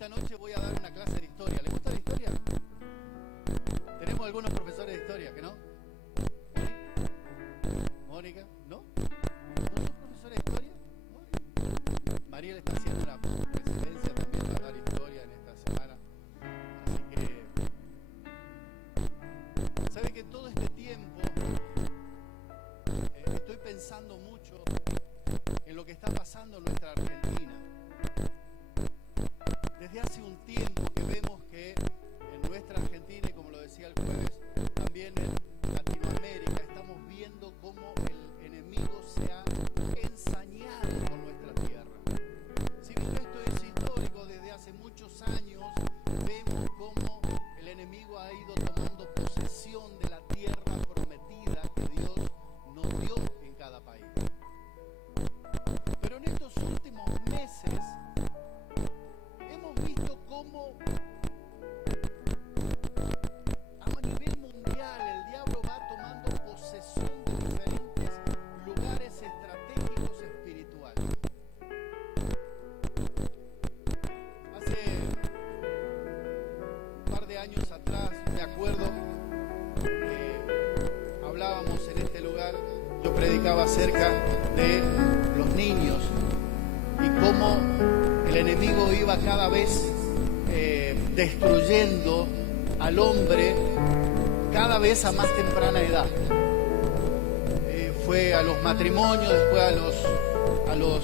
Esta noche voy a dar una clase de historia. ¿Le gusta la historia? Tenemos algunos profesores de historia, ¿que no? ¿Mónica? ¿No? ¿No son profesores de historia? Mariel está haciendo una presidencia también para dar historia en esta semana. Así que, ¿sabe que todo este tiempo estoy pensando mucho en lo que está pasando en nuestra Argentina? Desde hace un tiempo que vemos que en nuestra Argentina, y como lo decía el jueves, también en Latinoamérica, estamos viendo cómo el enemigo se ha ensañado con nuestra tierra. Si bien esto es histórico, desde hace muchos años vemos cómo el enemigo ha ido tomando posesión de la tierra prometida que Dios nos dio en cada país. Pero en estos últimos meses hemos visto cómo a nivel mundial el diablo va tomando posesión de diferentes lugares estratégicos espirituales. Hace un par de años atrás, me acuerdo, hablábamos en este lugar, yo predicaba acerca de los niños y cómo el enemigo iba cada vez destruyendo al hombre cada vez a más temprana edad. Fue a los matrimonios, después a los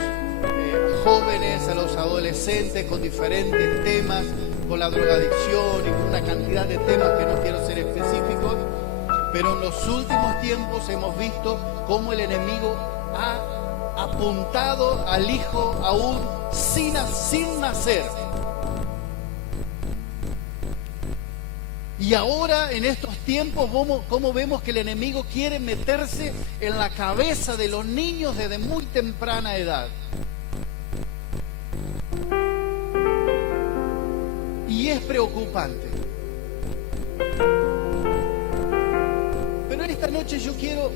jóvenes, a los adolescentes con diferentes temas, con la drogadicción y con una cantidad de temas que no quiero ser específicos, pero en los últimos tiempos hemos visto cómo el enemigo ha apuntado al hijo aún sin nacer. Y ahora en estos tiempos cómo vemos que el enemigo quiere meterse en la cabeza de los niños desde muy temprana edad. Y es preocupante. Pero esta noche yo quiero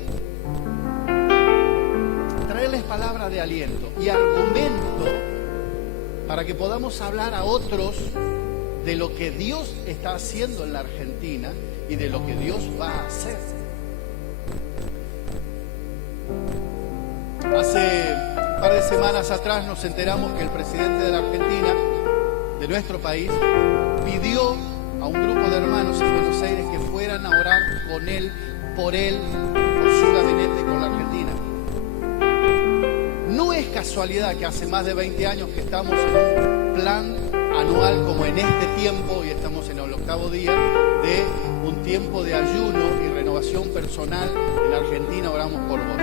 traerles palabra de aliento y argumento para que podamos hablar a otros de lo que Dios está haciendo en la Argentina y de lo que Dios va a hacer. Hace un par de semanas atrás nos enteramos que el presidente de la Argentina, de nuestro país, pidió a un grupo de hermanos en Buenos Aires que fueran a orar con él, por su gabinete, con la Argentina. No es casualidad que hace más de 20 años que estamos en un plan anual como en este tiempo, y estamos en el 8º día de un tiempo de ayuno y renovación personal en Argentina. Oramos por vos.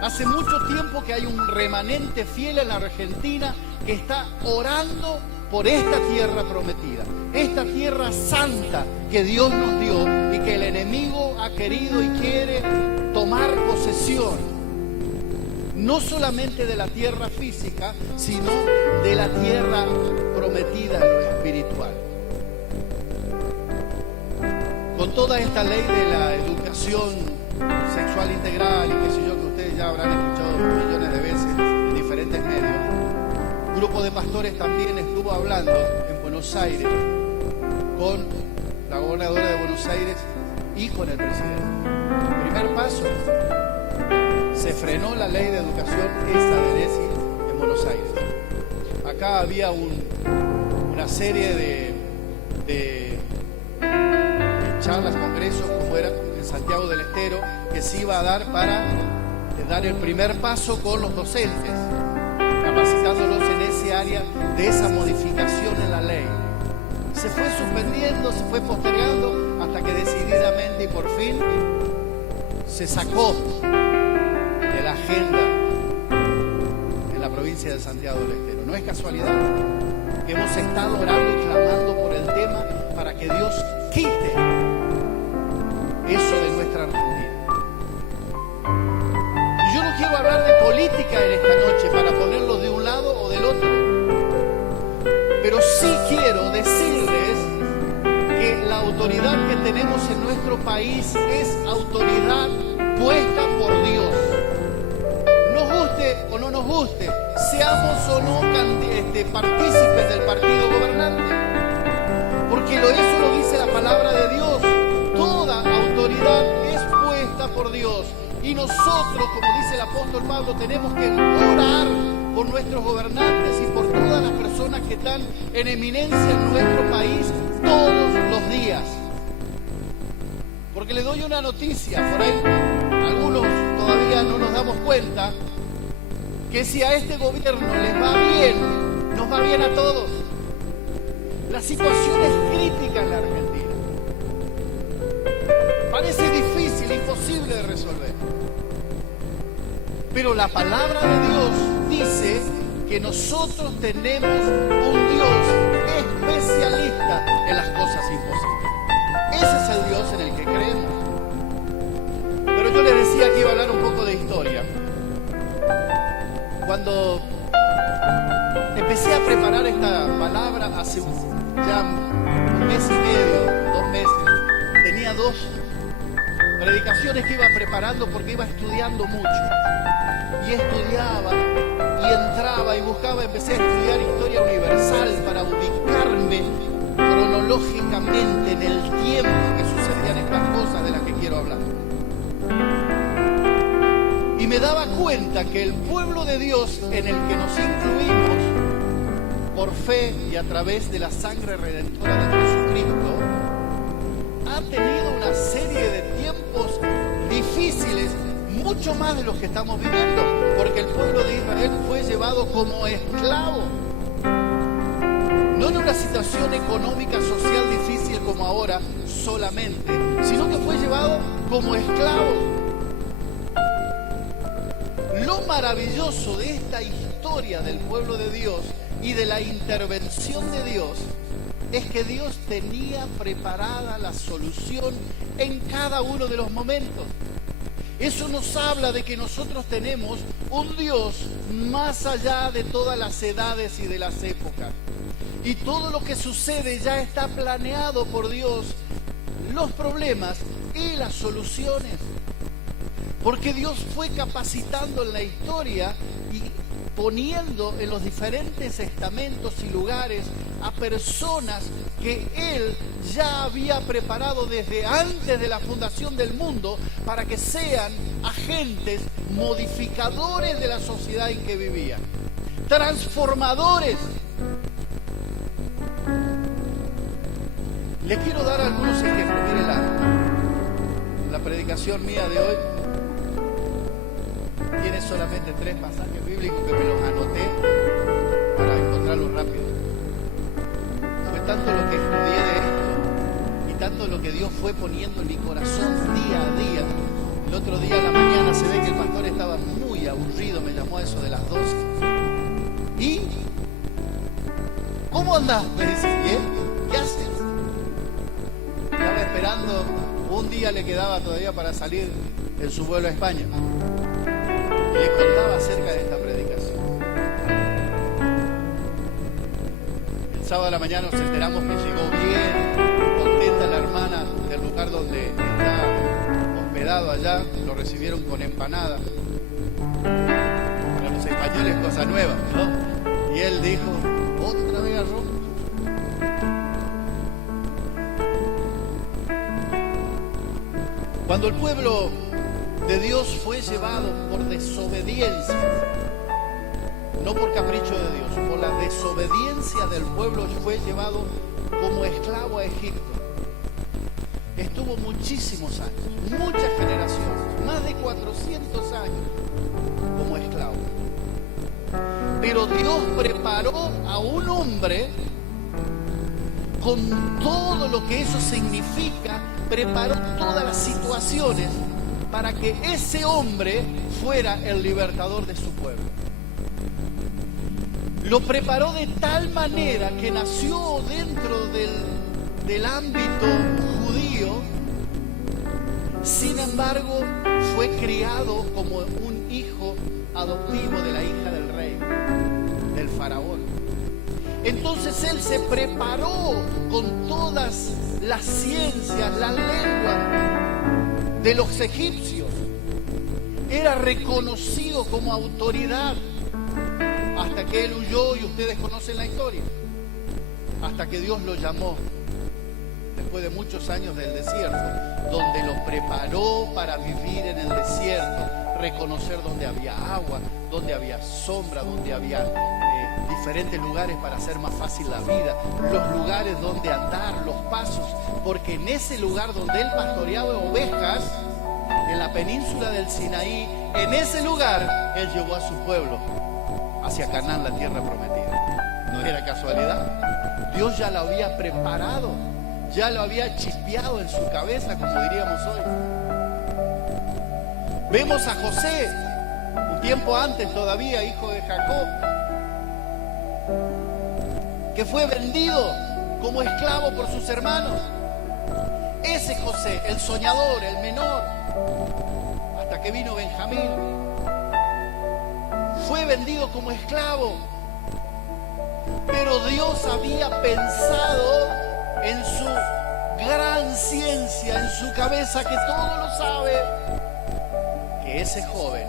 Hace mucho tiempo que hay un remanente fiel en la Argentina que está orando por esta tierra prometida, esta tierra santa que Dios nos dio y que el enemigo ha querido y quiere tomar posesión. No solamente de la tierra física, sino de la tierra prometida en lo espiritual. Con toda esta ley de la educación sexual integral y qué sé yo, que ustedes ya habrán escuchado millones de veces en diferentes medios, un grupo de pastores también estuvo hablando en Buenos Aires con la gobernadora de Buenos Aires y con el presidente. El primer paso: se frenó la ley de educación esa de DESI en Buenos Aires. Acá había una serie de charlas, congresos, como era en Santiago del Estero, que se iba a dar para dar el primer paso con los docentes, capacitándolos en ese área de esa modificación en la ley. Se fue suspendiendo, se fue postergando, hasta que decididamente y por fin se sacó de la agenda en la provincia de Santiago del Estero. No es casualidad que hemos estado orando y clamando por el tema para que Dios quite eso de nuestra Argentina. Y yo no quiero hablar de política en esta noche para ponerlos de un lado o del otro, pero sí quiero decirles que la autoridad que tenemos en nuestro país es autoridad puesta por Dios. Nos guste o no nos guste, seamos o no partícipes del partido gobernante, por Dios. Y nosotros, como dice el apóstol Pablo, tenemos que orar por nuestros gobernantes y por todas las personas que están en eminencia en nuestro país todos los días. Porque les doy una noticia, por ahí algunos todavía no nos damos cuenta, que si a este gobierno les va bien, nos va bien a todos. La situación es crítica en la Argentina. Parece difícil, imposible de resolver. Pero la palabra de Dios dice que nosotros tenemos un Dios especialista en las cosas imposibles. Ese es el Dios en el que creemos. Pero yo les decía que iba a hablar un poco de historia. Cuando empecé a preparar esta palabra hace ya un mes y medio, 2 meses, tenía 2 predicaciones que iba preparando porque iba estudiando mucho. Y estudiaba y entraba y buscaba, empecé a estudiar historia universal para ubicarme cronológicamente en el tiempo que sucedían estas cosas de las que quiero hablar. Y me daba cuenta que el pueblo de Dios en el que nos incluimos por fe y a través de la sangre redentora de Jesucristo ha tenido una serie de tiempos difíciles, mucho más de los que estamos viviendo, porque el pueblo de Israel fue llevado como esclavo. No en una situación económica, social difícil como ahora solamente, sino que fue llevado como esclavo. Lo maravilloso de esta historia del pueblo de Dios y de la intervención de Dios es que Dios tenía preparada la solución en cada uno de los momentos. Eso nos habla de que nosotros tenemos un Dios más allá de todas las edades y de las épocas. Y todo lo que sucede ya está planeado por Dios, los problemas y las soluciones. Porque Dios fue capacitando en la historia y poniendo en los diferentes estamentos y lugares a personas que Él ya había preparado desde antes de la fundación del mundo para que sean agentes modificadores de la sociedad en que vivían, transformadores. Les quiero dar algunos ejemplos. Miren la predicación mía de hoy tiene solamente 3 pasajes bíblicos que me los anoté para encontrarlos rápido. Fue tanto lo que estudié de esto y tanto lo que Dios fue poniendo en mi corazón día a día. El otro día a la mañana se ve que el pastor estaba muy aburrido, me llamó a eso de las 12. ¿Y? ¿Cómo andás? Me dice, ¿bien? ¿Qué haces? Estaba esperando, un día le quedaba todavía para salir en su vuelo a España. Y le contaba acerca de esta predicación. El sábado a la mañana nos enteramos que llegó bien, contenta la hermana del lugar donde está hospedado allá, lo recibieron con empanada. Para los españoles cosa nueva, ¿no? Y él dijo, ¿otra vez arroz? Cuando el pueblo de Dios fue llevado por desobediencia, no por capricho de Dios, por la desobediencia del pueblo fue llevado como esclavo a Egipto. Estuvo muchísimos años, muchas generaciones, más de 400 años como esclavo. Pero Dios preparó a un hombre con todo lo que eso significa, preparó todas las situaciones para que ese hombre fuera el libertador de su pueblo. Lo preparó de tal manera que nació dentro del ámbito judío, sin embargo fue criado como un hijo adoptivo de la hija del rey, del faraón. Entonces él se preparó con todas las ciencias, la lengua de los egipcios. Era reconocido como autoridad hasta que él huyó, y ustedes conocen la historia, hasta que Dios lo llamó. después de muchos años del desierto, donde lo preparó para vivir en el desierto, reconocer donde había agua, donde había sombra, donde había diferentes lugares para hacer más fácil la vida, los lugares donde andar, los pasos, porque en ese lugar donde él pastoreaba ovejas, en la península del Sinaí, en ese lugar él llevó a su pueblo hacia Canaán, la tierra prometida. No era casualidad. Dios ya lo había preparado, ya lo había chispeado en su cabeza, como diríamos hoy. Vemos a José, un tiempo antes todavía, hijo de Jacob, que fue vendido como esclavo por sus hermanos. Ese José, el soñador, el menor, hasta que vino Benjamín, fue vendido como esclavo. Pero Dios había pensado en su gran ciencia, en su cabeza, que todo lo sabe, que ese joven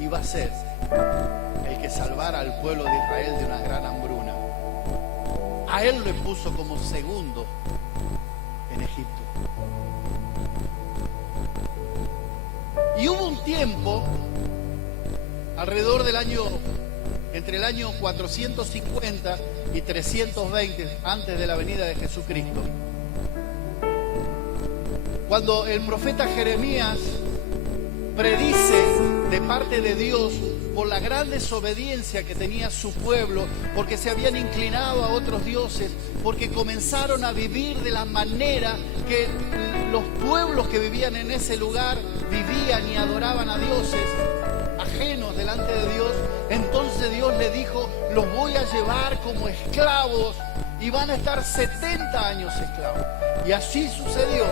iba a ser el que salvara al pueblo de Israel de una gran hambruna. A él lo puso como segundo en Egipto. Y hubo un tiempo, alrededor del año, entre el año 450 y 320, antes de la venida de Jesucristo, cuando el profeta Jeremías predice de parte de Dios por la gran desobediencia que tenía su pueblo, porque se habían inclinado a otros dioses, porque comenzaron a vivir de la manera que los pueblos que vivían en ese lugar vivían y adoraban a dioses ajenos delante de Dios. Entonces Dios le dijo: los voy a llevar como esclavos y van a estar 70 años esclavos. Y así sucedió.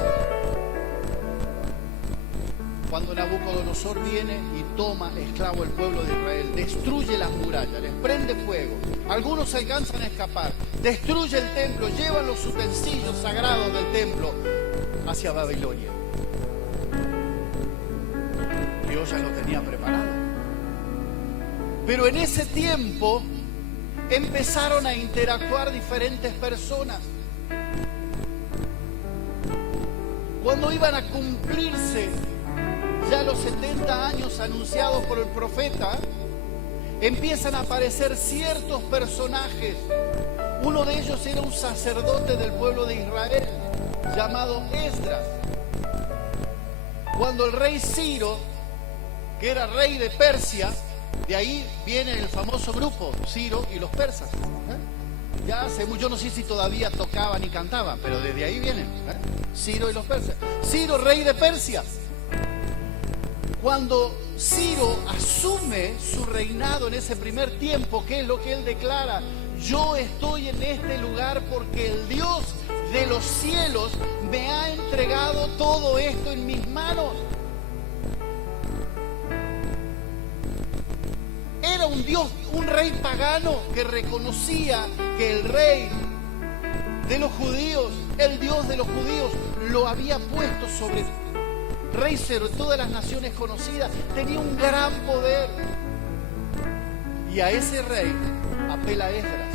Cuando Nabucodonosor viene y toma esclavo el pueblo de Israel, destruye las murallas, les prende fuego, algunos alcanzan a escapar, destruye el templo, llevan los utensilios sagrados del templo hacia Babilonia. Dios ya lo tenía preparado. Pero en ese tiempo empezaron a interactuar diferentes personas. Cuando iban a cumplirse ya los 70 años anunciados por el profeta, empiezan a aparecer ciertos personajes. Uno de ellos era un sacerdote del pueblo de Israel llamado Esdras. Cuando el rey Ciro, que era rey de Persia, de ahí viene el famoso grupo Ciro y los persas. Ya hace mucho, yo no sé si todavía tocaban y cantaban, pero desde ahí vienen, Ciro y los persas. Ciro, rey de Persia. Cuando Ciro asume su reinado en ese primer tiempo, ¿qué es lo que él declara? Yo estoy en este lugar porque el Dios de los cielos me ha entregado todo esto en mis manos. Era un Dios, un rey pagano que reconocía que el rey de los judíos, el Dios de los judíos, lo había puesto sobre rey sobre todas las naciones conocidas. Tenía un gran poder. Y a ese rey apela Esdras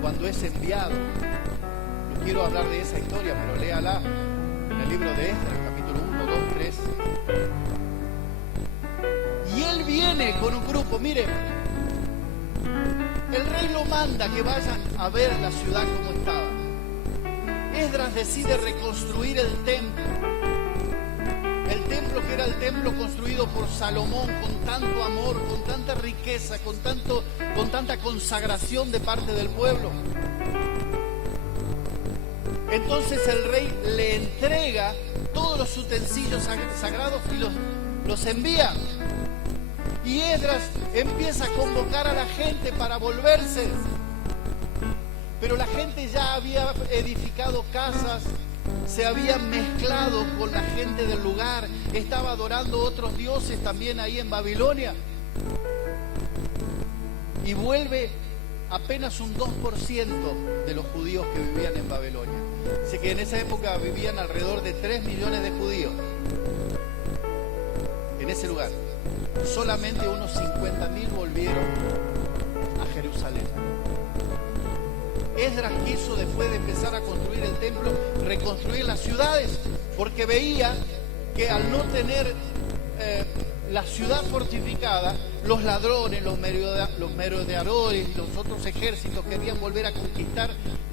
cuando es enviado. Yo quiero hablar de esa historia, pero léala en el libro de Esdras, capítulo 1, 2, 3. Y él viene con un grupo. Mire, el rey lo manda que vayan a ver la ciudad como estaba. Esdras decide reconstruir el templo. El templo que era el templo construido por Salomón con tanto amor, con tanta riqueza, con tanta consagración de parte del pueblo. Entonces el rey le entrega todos los utensilios sagrados y los envía. Y Esdras empieza a convocar a la gente para volverse. Pero la gente ya había edificado casas, se había mezclado con la gente del lugar, estaba adorando otros dioses también ahí en Babilonia. Y vuelve apenas un 2% de los judíos que vivían en Babilonia. Así que en esa época vivían alrededor de 3 millones de judíos en ese lugar. Solamente unos 50.000 volvieron a Jerusalén. Esdras quiso, después de empezar a construir el templo, reconstruir las ciudades, porque veía que al no tener la ciudad fortificada, los ladrones, los merodeadores y los otros ejércitos querían volver a conquistar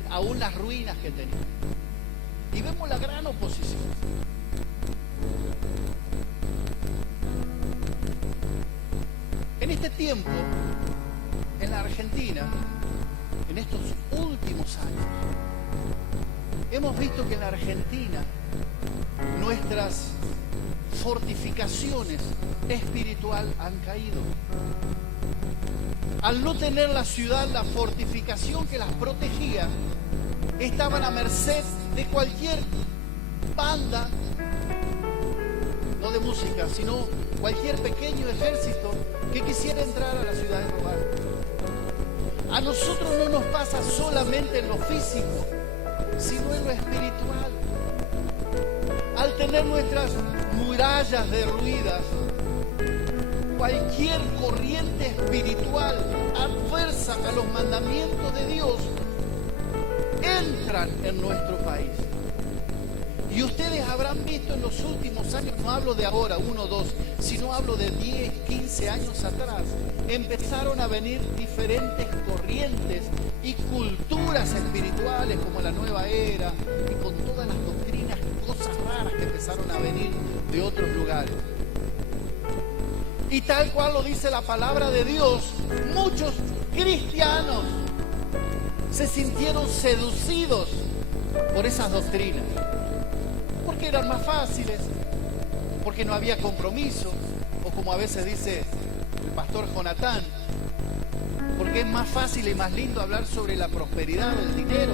aún las ruinas que tenían. Y vemos la gran oposición. En este tiempo, en la Argentina, en estos últimos años, hemos visto que en la Argentina nuestras fortificaciones espirituales han caído. Al no tener la ciudad, la fortificación que las protegía, estaban a merced de cualquier banda, no de música, sino cualquier pequeño ejército que quisiera entrar a la ciudad y robar. A nosotros no nos pasa solamente en lo físico, sino en lo espiritual. Al tener nuestras murallas derruidas, cualquier corriente espiritual adversa a los mandamientos de Dios entran en nuestro país. Y ustedes habrán visto en los últimos años, no hablo de ahora, 1 o 2, sino hablo de 10, 15 años atrás, empezaron a venir diferentes corrientes y culturas espirituales como la nueva era, y con todas las doctrinas, cosas raras que empezaron a venir de otros lugares. Y tal cual lo dice la palabra de Dios, muchos cristianos se sintieron seducidos por esas doctrinas. Porque eran más fáciles, porque no había compromiso, o como a veces dice el pastor Jonatán, porque es más fácil y más lindo hablar sobre la prosperidad del dinero.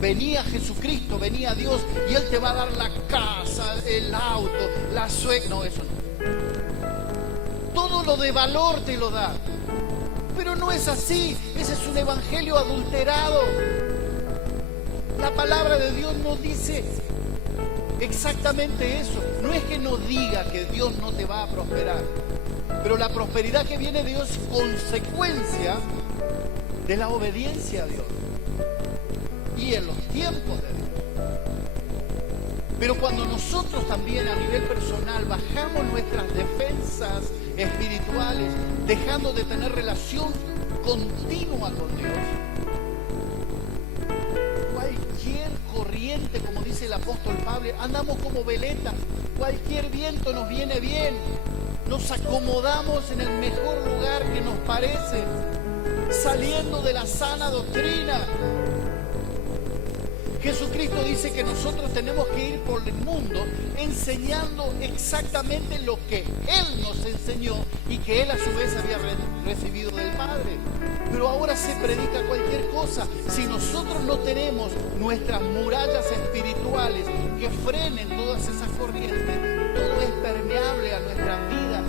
Venía Jesucristo, venía Dios, y Él te va a dar la casa, el auto, la suegra. No, eso no. Todo lo de valor te lo da. Pero no es así, ese es un evangelio adulterado. La palabra de Dios no dice exactamente eso. No es que no diga que Dios no te va a prosperar, pero la prosperidad que viene de Dios es consecuencia de la obediencia a Dios y en los tiempos de Dios. Pero cuando nosotros también a nivel personal bajamos nuestras defensas espirituales, dejando de tener relación continua con Dios, cualquier corriente, como dice el apóstol Pablo, andamos como veletas, cualquier viento nos viene bien, nos acomodamos en el mejor lugar que nos parece, saliendo de la sana doctrina. Jesucristo dice que nosotros tenemos que ir por el mundo enseñando exactamente lo que Él nos enseñó y que Él a su vez había recibido del Padre. Pero ahora se predica cualquier cosa. Si nosotros no tenemos nuestras murallas espirituales que frenen todas esas corrientes, todo es permeable a nuestra vida,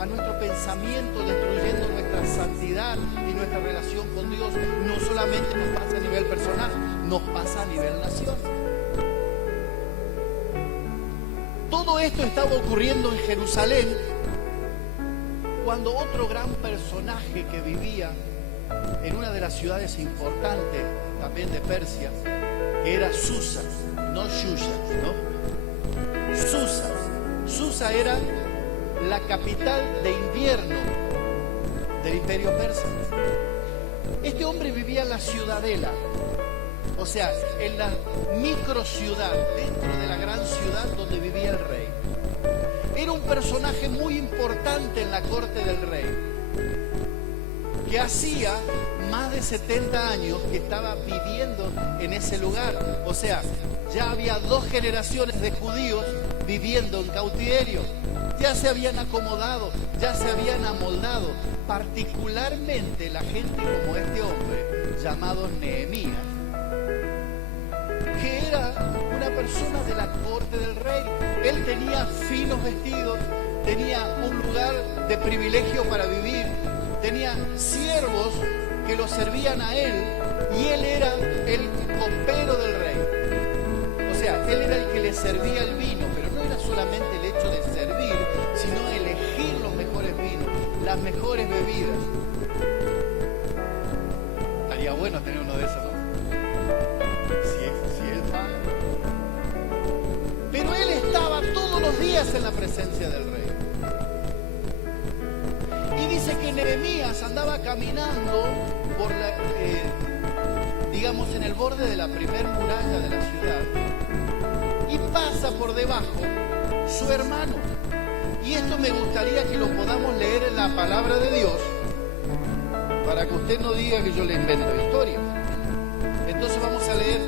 a nuestro pensamiento, destruyendo nuestra santidad y nuestra relación con Dios. No solamente nos pasa a nivel personal, nos pasa a nivel nación. Todo esto estaba ocurriendo en Jerusalén cuando otro gran personaje que vivía en una de las ciudades importantes también de Persia, que era Susa, no Shusha, ¿no? Susa. Susa era la capital de invierno del imperio persa. Este hombre vivía en la ciudadela, o sea, en la microciudad, dentro de la gran ciudad donde vivía el rey. Era un personaje muy importante en la corte del rey, que hacía más de 70 años que estaba viviendo en ese lugar. O sea, ya había 2 generaciones de judíos viviendo en cautiverio. Ya se habían acomodado, ya se habían amoldado, particularmente la gente como este hombre llamado Nehemías, que era una persona de la corte del rey. Él tenía finos vestidos, tenía un lugar de privilegio para vivir, tenía siervos que lo servían a él, y él era el copero del rey. O sea, él era el que le servía el vino, pero no era solamente el hecho de servir, sino elegir los mejores vinos, las mejores bebidas. Estaría bueno tener uno de esos, ¿no? Si él paga. Pero él estaba todos los días en la presencia del rey. Y dice que Nehemías andaba caminando por digamos, en el borde de la primer muralla de la ciudad, y pasa por debajo su hermano. Y esto me gustaría que lo podamos leer en la palabra de Dios, para que usted no diga que yo le invento historias. Entonces vamos a leer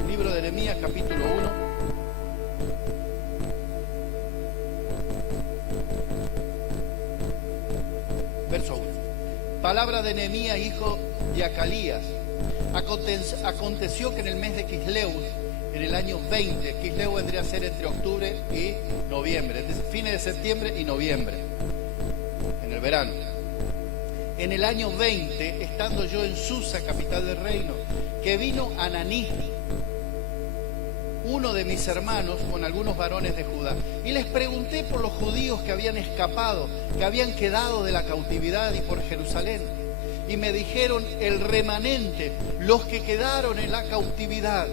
el libro de Nehemías, capítulo 1. Verso 1. Palabra de Nehemías, hijo de Acalías. Aconteció que en el mes de Quisleu, en el año 20, Quisleu vendría a ser entre octubre y noviembre, fines de septiembre y noviembre, en el verano. En el año 20, estando yo en Susa, capital del reino, que vino Ananí, uno de mis hermanos, con algunos varones de Judá, y les pregunté por los judíos que habían escapado, que habían quedado de la cautividad y por Jerusalén. Y me dijeron: el remanente, los que quedaron en la cautividad,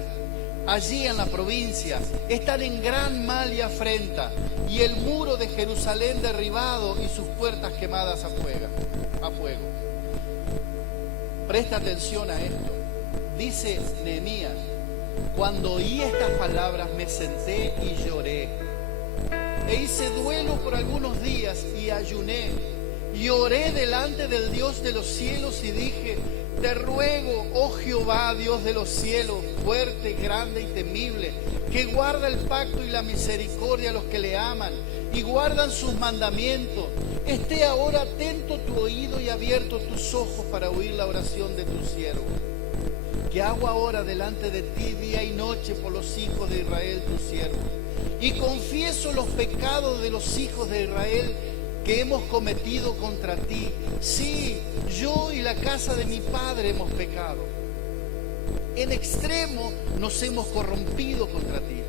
allí en la provincia, están en gran mal y afrenta, y el muro de Jerusalén derribado y sus puertas quemadas a fuego. Presta atención a esto. Dice Nehemías: cuando oí estas palabras me senté y lloré, e hice duelo por algunos días y ayuné, y oré delante del Dios de los cielos y dije: te ruego, oh Jehová, Dios de los cielos, fuerte, grande y temible, que guarda el pacto y la misericordia a los que le aman y guardan sus mandamientos. Esté ahora atento tu oído y abierto tus ojos para oír la oración de tu siervo, que hago ahora delante de ti día y noche por los hijos de Israel, tu siervo. Y confieso los pecados de los hijos de Israel que hemos cometido contra ti. Sí, yo y la casa de mi padre hemos pecado. En extremo nos hemos corrompido contra ti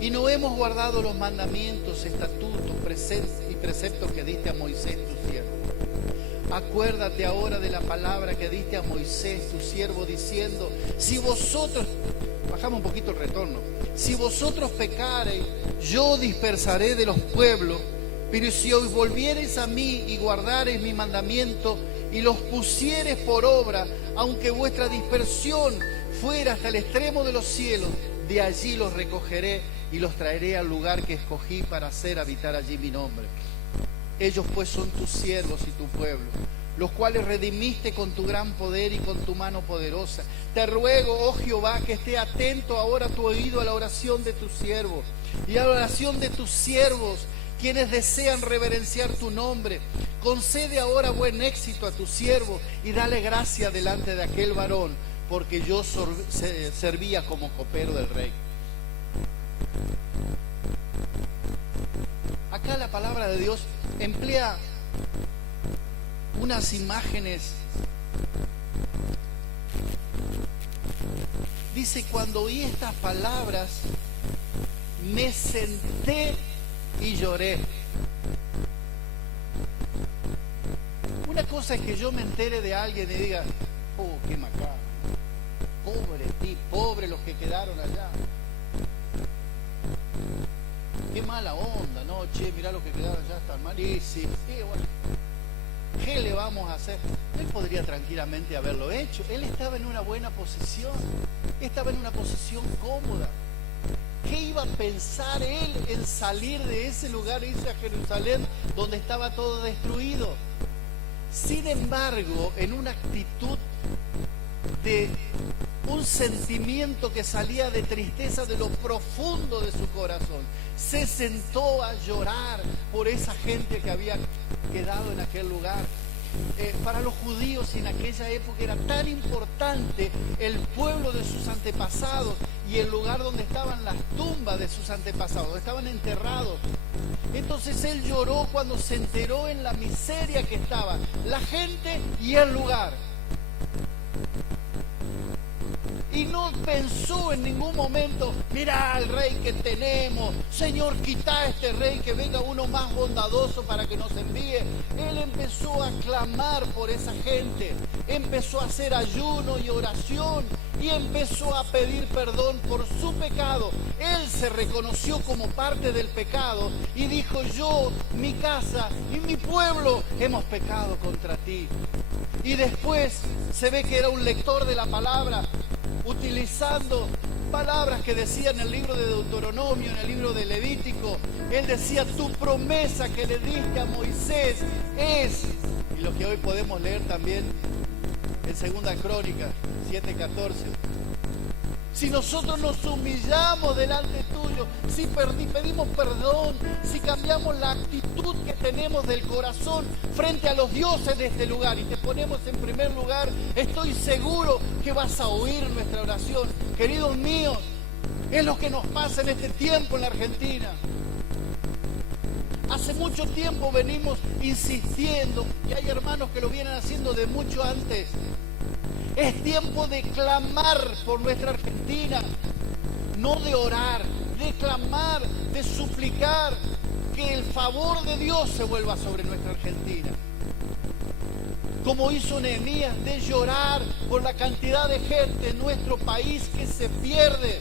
y no hemos guardado los mandamientos, estatutos y preceptos que diste a Moisés, tu siervo. Acuérdate ahora de la palabra que diste a Moisés, tu siervo, diciendo: si vosotros, bajamos un poquito el retorno, si vosotros pecareis, yo dispersaré de los pueblos. Pero si os volviereis a mí y guardareis mi mandamiento y los pusiereis por obra, aunque vuestra dispersión fuera hasta el extremo de los cielos, de allí los recogeré y los traeré al lugar que escogí para hacer habitar allí mi nombre. Ellos pues son tus siervos y tu pueblo, los cuales redimiste con tu gran poder y con tu mano poderosa. Te ruego, oh Jehová, que esté atento ahora tu oído a la oración de tus siervos y a la oración de tus siervos, quienes desean reverenciar tu nombre. Concede ahora buen éxito a tu siervo y dale gracia delante de aquel varón, porque yo servía como copero del rey. Acá la palabra de Dios emplea unas imágenes. Dice: cuando oí estas palabras me senté y lloré. Una cosa es que yo me entere de alguien y diga: oh, qué macabro, pobre ti, pobre los que quedaron allá, qué mala onda, no, che, mirá los que quedaron allá, están malísimos. Sí, bueno, ¿qué le vamos a hacer? Él podría tranquilamente haberlo hecho. Él estaba en una buena posición, estaba en una posición cómoda. ¿Qué iba a pensar él en salir de ese lugar e irse a Jerusalén, donde estaba todo destruido? Sin embargo, en una actitud de un sentimiento que salía de tristeza de lo profundo de su corazón, se sentó a llorar por esa gente que había quedado en aquel lugar. Para los judíos en aquella época era tan importante el pueblo de sus antepasados y el lugar donde estaban las tumbas de sus antepasados, donde estaban enterrados. Entonces él lloró cuando se enteró en la miseria que estaba la gente y el lugar. Y no pensó en ningún momento: mirá el rey que tenemos, Señor, quita a este rey, que venga uno hermano más bondadoso para que nos envíe. Él empezó a clamar por esa gente, empezó a hacer ayuno y oración y empezó a pedir perdón por su pecado. Él se reconoció como parte del pecado y dijo: yo, mi casa y mi pueblo hemos pecado contra ti. Y después se ve que era un lector de la palabra, utilizando palabras que decía en el libro de Deuteronomio, en el libro de Levítico. Él decía: tu promesa que le diste a Moisés es, y lo que hoy podemos leer también en Segunda Crónica 7:14. Si nosotros nos humillamos delante tuyo, si pedimos perdón, si cambiamos la actitud que tenemos del corazón frente a los dioses de este lugar y te ponemos en primer lugar, estoy seguro que vas a oír nuestra oración. Queridos míos, es lo que nos pasa en este tiempo en la Argentina. Hace mucho tiempo venimos insistiendo, y hay hermanos que lo vienen haciendo de mucho antes. Es tiempo de clamar por nuestra Argentina, no de orar, de clamar, de suplicar que el favor de Dios se vuelva sobre nuestra Argentina. Como hizo Nehemías, de llorar por la cantidad de gente en nuestro país que se pierde.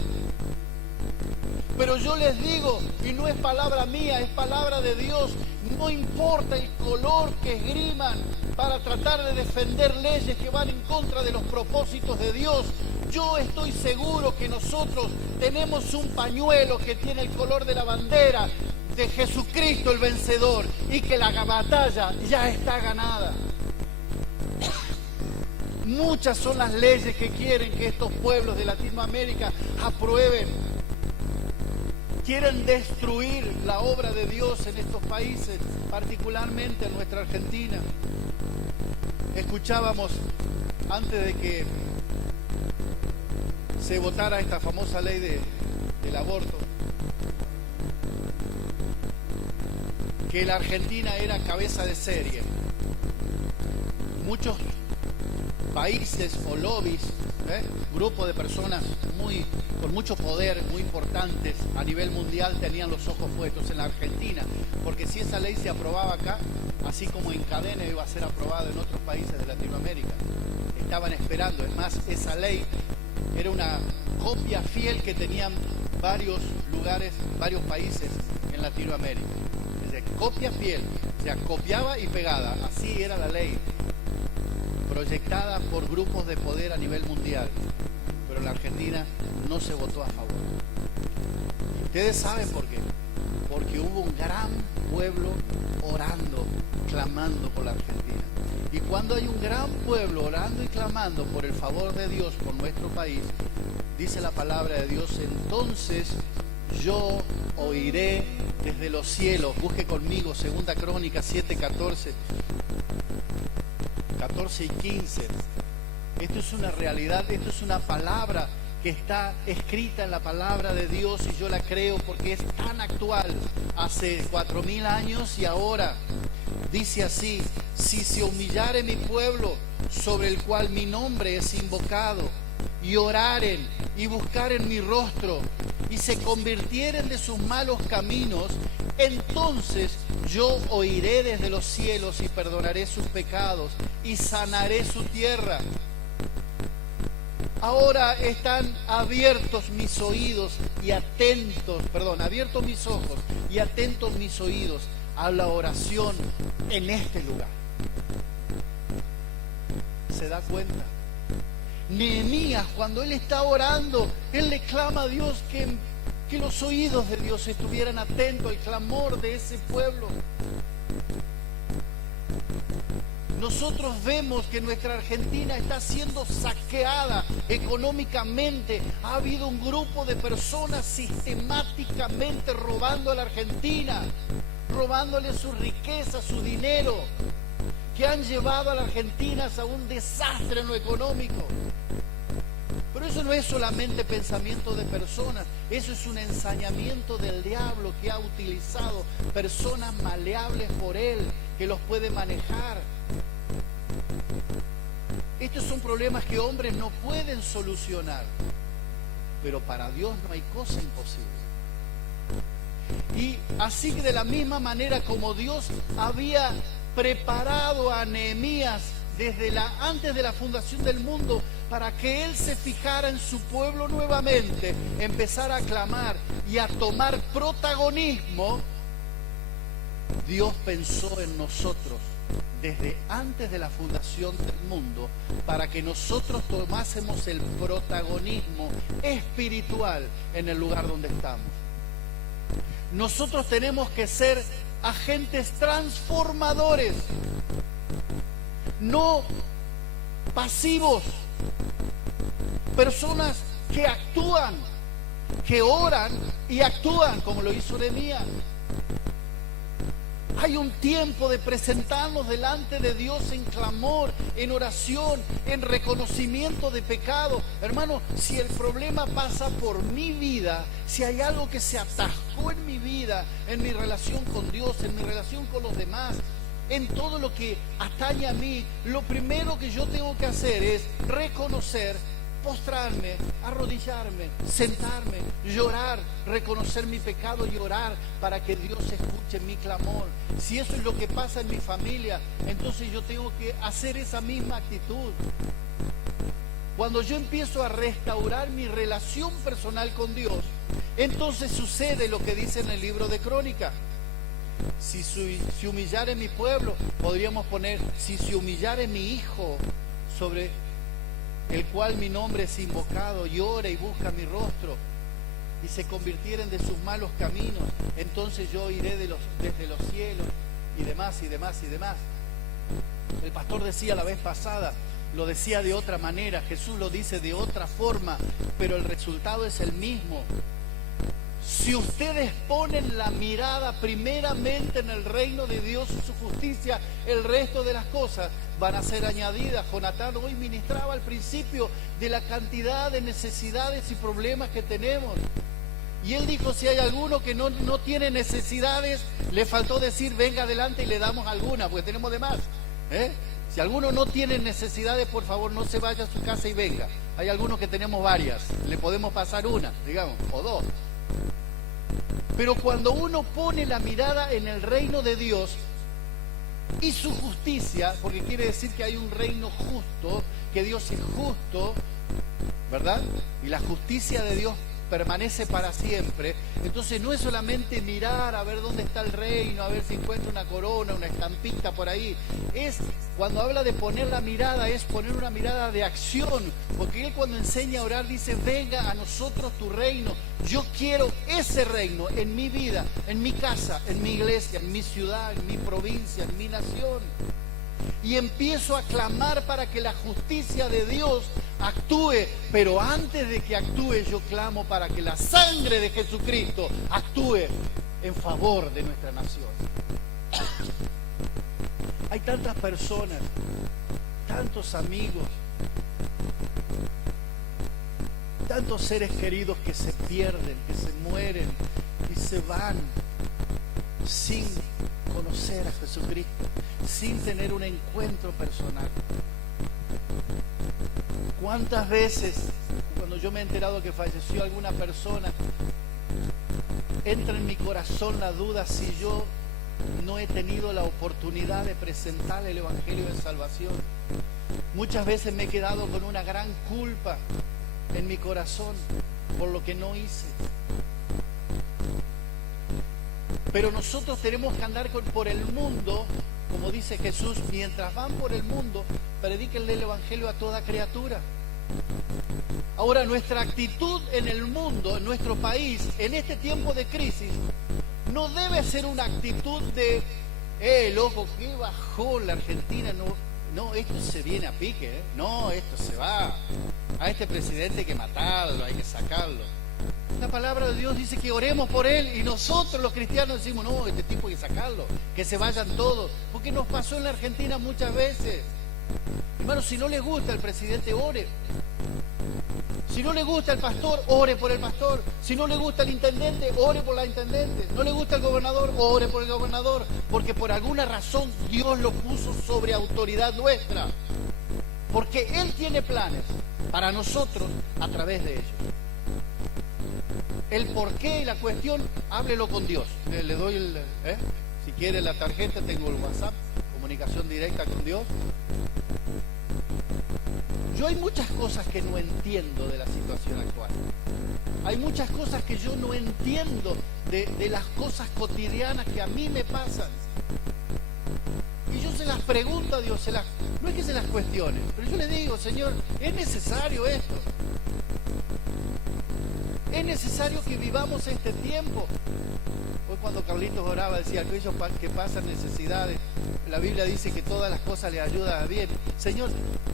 Pero yo les digo, y no es palabra mía, es palabra de Dios, no importa el color que esgriman para tratar de defender leyes que van en contra de los propósitos de Dios, yo estoy seguro que nosotros tenemos un pañuelo que tiene el color de la bandera de Jesucristo el vencedor y que la batalla ya está ganada. Muchas son las leyes que quieren que estos pueblos de Latinoamérica aprueben. Quieren destruir la obra de Dios en estos países, particularmente en nuestra Argentina. Escuchábamos, antes de que se votara esta famosa ley del aborto, que la Argentina era cabeza de serie. Muchos países o lobbies, grupos de personas con mucho poder, muy importantes a nivel mundial, tenían los ojos puestos en la Argentina, porque si esa ley se aprobaba acá, así como en cadena iba a ser aprobada en otros países de Latinoamérica. Estaban esperando, es más, esa ley era una copia fiel que tenían varios lugares, varios países en Latinoamérica. Es decir, copia fiel, o sea, copiaba y pegada, así era la ley, proyectada por grupos de poder a nivel mundial, pero en la Argentina no se votó a favor. Ustedes saben por qué, porque hubo un gran pueblo orando, clamando por la Argentina. Y cuando hay un gran pueblo orando y clamando por el favor de Dios por nuestro país, dice la palabra de Dios: entonces yo oiré desde los cielos. Busque conmigo Segunda Crónica 7:14. 14 y 15. Esto es una realidad, esto es una palabra que está escrita en la palabra de Dios y yo la creo porque es tan actual. Hace 4000 años y ahora. Dice así: si se humillare mi pueblo, sobre el cual mi nombre es invocado, y oraren y buscaren mi rostro, y se convirtieren de sus malos caminos, entonces yo oiré desde los cielos y perdonaré sus pecados y sanaré su tierra. Ahora están abiertos mis oídos y abiertos mis ojos y atentos mis oídos a la oración en este lugar. ¿Se da cuenta? Nehemías, cuando él está orando, él le clama a Dios que los oídos de Dios estuvieran atentos al clamor de ese pueblo. Nosotros vemos que nuestra Argentina está siendo saqueada económicamente. Ha habido un grupo de personas sistemáticamente robando a la Argentina, robándole su riqueza, su dinero, que han llevado a la Argentina a un desastre en lo económico. Pero eso no es solamente pensamiento de personas, eso es un ensañamiento del diablo que ha utilizado personas maleables por él, que los puede manejar. Estos son problemas que hombres no pueden solucionar, pero para Dios no hay cosa imposible. Y así que de la misma manera como Dios había preparado a Nehemías antes de la fundación del mundo para que él se fijara en su pueblo nuevamente, empezara a clamar y a tomar protagonismo, Dios pensó en nosotros desde antes de la fundación del mundo para que nosotros tomásemos el protagonismo espiritual en el lugar donde estamos. Nosotros tenemos que ser agentes transformadores, no pasivos, personas que actúan, que oran y actúan como lo hizo Nehemías. Hay un tiempo de presentarnos delante de Dios en clamor, en oración, en reconocimiento de pecado. Hermano, si el problema pasa por mi vida, si hay algo que se atascó en mi vida, en mi relación con Dios, en mi relación con los demás, en todo lo que atañe a mí, lo primero que yo tengo que hacer es reconocer, postrarme, arrodillarme, sentarme, llorar, reconocer mi pecado y orar para que Dios escuche mi clamor. Si eso es lo que pasa en mi familia, entonces yo tengo que hacer esa misma actitud. Cuando yo empiezo a restaurar mi relación personal con Dios, entonces sucede lo que dice en el libro de Crónicas. Si humillare mi pueblo, podríamos poner, si se humillare mi hijo sobre el cual mi nombre es invocado, y ora y busca mi rostro, y se convirtieren de sus malos caminos, entonces yo iré desde los cielos, y demás, y demás, y demás. El pastor decía la vez pasada, lo decía de otra manera, Jesús lo dice de otra forma, pero el resultado es el mismo. Si ustedes ponen la mirada primeramente en el reino de Dios y su justicia, el resto de las cosas van a ser añadidas. Jonatán hoy ministraba al principio de la cantidad de necesidades y problemas que tenemos. Y él dijo, si hay alguno que no tiene necesidades, le faltó decir, venga adelante y le damos alguna, porque tenemos de más. Si alguno no tiene necesidades, por favor, no se vaya a su casa y venga. Hay algunos que tenemos varias, le podemos pasar una, digamos, o dos. Pero cuando uno pone la mirada en el reino de Dios y su justicia, porque quiere decir que hay un reino justo, que Dios es justo, ¿verdad? Y la justicia de Dios permanece para siempre. Entonces no es solamente mirar a ver dónde está el reino, a ver si encuentra una corona, una estampita por ahí. Cuando habla de poner la mirada, es poner una mirada de acción, porque él cuando enseña a orar dice, venga a nosotros tu reino. Yo quiero ese reino en mi vida, en mi casa, en mi iglesia, en mi ciudad, en mi provincia, en mi nación. Y empiezo a clamar para que la justicia de Dios actúe, pero antes de que actúe yo clamo para que la sangre de Jesucristo actúe en favor de nuestra nación. Hay tantas personas, tantos amigos, tantos seres queridos que se pierden, que se mueren y se van sin conocer a Jesucristo, sin tener un encuentro personal. ¿Cuántas veces, cuando yo me he enterado que falleció alguna persona, entra en mi corazón la duda si yo no he tenido la oportunidad de presentar el Evangelio de Salvación? Muchas veces me he quedado con una gran culpa en mi corazón por lo que no hice. Pero nosotros tenemos que andar por el mundo, como dice Jesús, mientras van por el mundo, predíquenle el Evangelio a toda criatura. Ahora, nuestra actitud en el mundo, en nuestro país, en este tiempo de crisis, no debe ser una actitud de, loco, qué bajón la Argentina, no, esto se viene a pique, no, esto se va, a este presidente hay que matarlo, hay que sacarlo. La palabra de Dios dice que oremos por él y nosotros los cristianos decimos, no, este tipo hay que sacarlo, que se vayan todos, porque nos pasó en la Argentina muchas veces. Hermano, si no le gusta el presidente, ore. Si no le gusta el pastor, ore por el pastor. Si no le gusta el intendente, ore por la intendente. No le gusta el gobernador, ore por el gobernador. Porque por alguna razón Dios lo puso sobre autoridad nuestra. Porque Él tiene planes para nosotros a través de ellos. el porqué y la cuestión, háblelo con Dios. Le doy si quiere la tarjeta, tengo el WhatsApp, comunicación directa con Dios. Yo hay muchas cosas que no entiendo de la situación actual. Hay muchas cosas que yo no entiendo de las cosas cotidianas que a mí me pasan. Y yo se las pregunto a Dios, no es que se las cuestione, pero yo le digo, Señor, ¿es necesario esto? ¿Es necesario que vivamos este tiempo? Hoy cuando Carlitos oraba decía, aquellos que pasan necesidades, la Biblia dice que todas las cosas le ayudan a bien. Señor,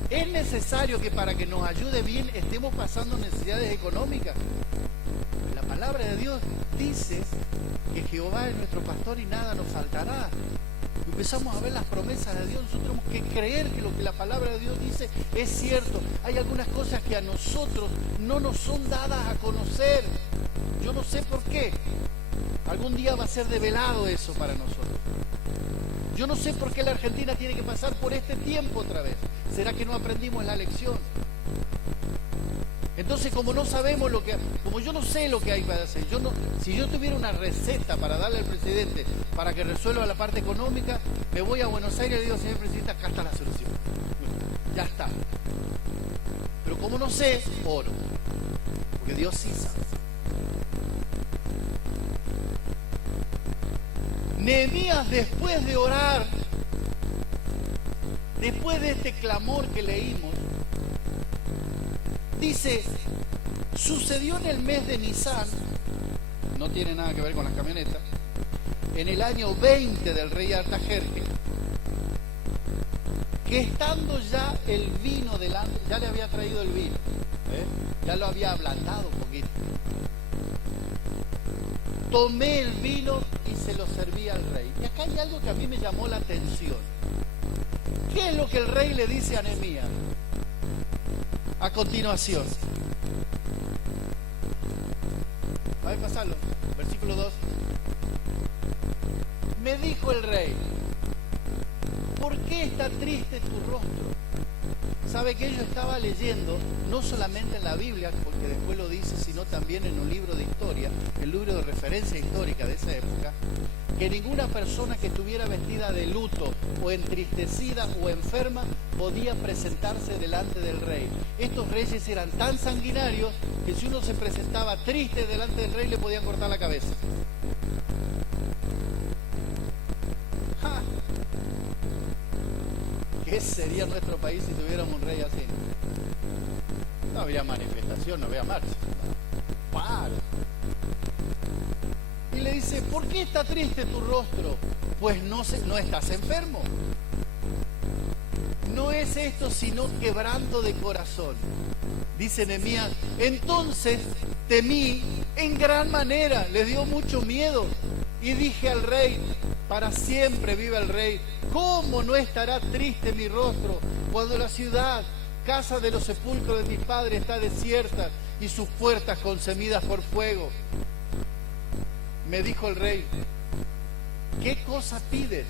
¿es necesario que para que nos ayude bien estemos pasando necesidades económicas? La palabra de Dios dice que Jehová es nuestro pastor y nada nos faltará. Empezamos a ver las promesas de Dios, nosotros tenemos que creer que lo que la palabra de Dios dice es cierto. Hay algunas cosas que a nosotros no nos son dadas a conocer. Yo no sé por qué. Algún día va a ser develado eso para nosotros. Yo no sé por qué la Argentina tiene que pasar por este tiempo otra vez. ¿Será que no aprendimos la lección? Entonces, como no sabemos como yo no sé lo que hay para hacer, si yo tuviera una receta para darle al presidente para que resuelva la parte económica, me voy a Buenos Aires y le digo, señor presidente, acá está la solución. Ya está. Pero como no sé, oro. Porque Dios sí sabe. Nehemías, después de orar, después de este clamor que leímos, dice, sucedió en el mes de Nisan, no tiene nada que ver con las camionetas, en el año 20 del rey Artajerjes, que estando ya el vino delante, ya le había traído el vino, ya lo había ablandado un poquito. Tomé el vino y se lo serví al rey. Y acá hay algo que a mí me llamó la atención. ¿Qué es lo que el rey le dice a Nehemías? A continuación. A ver, pasarlo. Versículo 2. Me dijo el rey, ¿por qué está triste tu rostro? Sabe que yo estaba leyendo, no solamente en la Biblia, porque después lo dice, sino también en un libro de historia, el libro de referencia histórica de esa época, que ninguna persona que estuviera vestida de luto o entristecida o enferma podía presentarse delante del rey. Estos reyes eran tan sanguinarios que si uno se presentaba triste delante del rey le podían cortar la cabeza. ¡Ja! ¿Qué sería nuestro país si tuviéramos un rey así? No habría manifestación, no habría marcha. ¡Paro! Y le dice, ¿por qué está triste tu rostro? Pues no estás enfermo. No es esto sino quebranto de corazón. Dice Nehemías, entonces temí en gran manera, le dio mucho miedo. Y dije al rey, para siempre vive el rey, ¿cómo no estará triste mi rostro cuando la ciudad, casa de los sepulcros de mis padres, está desierta y sus puertas consumidas por fuego? Me dijo el rey, ¿qué cosa pides?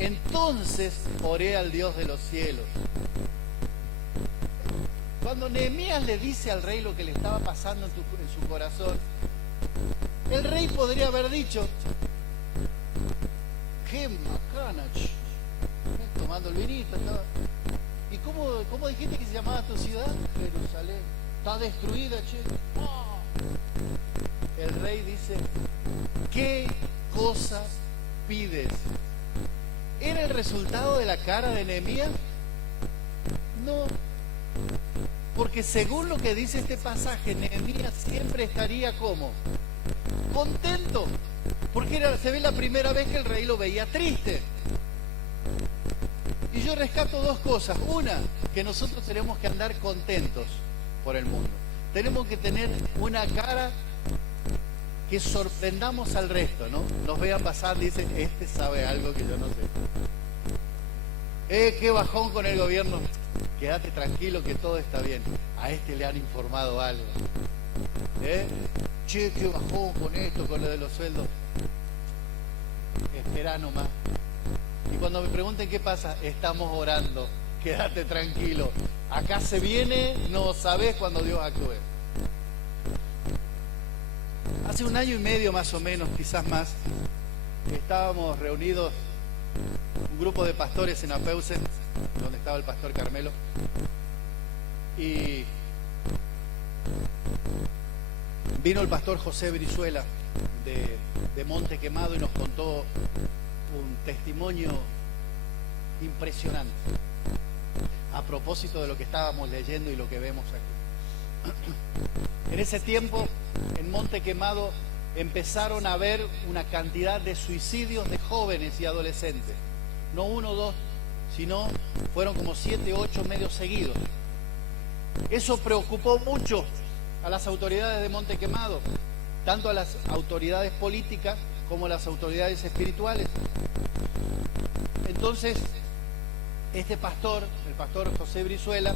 Entonces oré al Dios de los cielos. Cuando Nehemías le dice al rey lo que le estaba pasando en su corazón, el rey podría haber dicho, qué macana, tomando el vinito, estaba. ¿Y cómo dijiste que se llamaba tu ciudad? Jerusalén. Está destruida, che. ¡Oh! El rey dice, ¿qué cosas pides? ¿Era el resultado de la cara de Nehemías? No. Porque según lo que dice este pasaje, Nehemías siempre estaría como contento. Porque se ve la primera vez que el rey lo veía triste. Y yo rescato dos cosas. Una, que nosotros tenemos que andar contentos por el mundo. Tenemos que tener una cara que sorprendamos al resto, ¿no? Nos vean pasar y dicen, este sabe algo que yo no sé. Qué bajón con el gobierno. Quédate tranquilo que todo está bien. A este le han informado algo. Che, qué bajón con esto, con lo de los sueldos. Espera nomás. Y cuando me pregunten qué pasa, estamos orando. Quédate tranquilo. Acá se viene, no sabés cuando Dios actúe. Hace 1 año y medio más o menos, quizás más, estábamos reunidos un grupo de pastores en Apeusen, donde estaba el pastor Carmelo, y vino el pastor José Brizuela de Monte Quemado y nos contó un testimonio impresionante a propósito de lo que estábamos leyendo y lo que vemos aquí. En ese tiempo, en Monte Quemado, empezaron a haber una cantidad de suicidios de jóvenes y adolescentes. No 1 o 2, sino fueron como 7, 8 medios seguidos. Eso preocupó mucho a las autoridades de Monte Quemado, tanto a las autoridades políticas como a las autoridades espirituales. Entonces, este pastor, el pastor José Brizuela,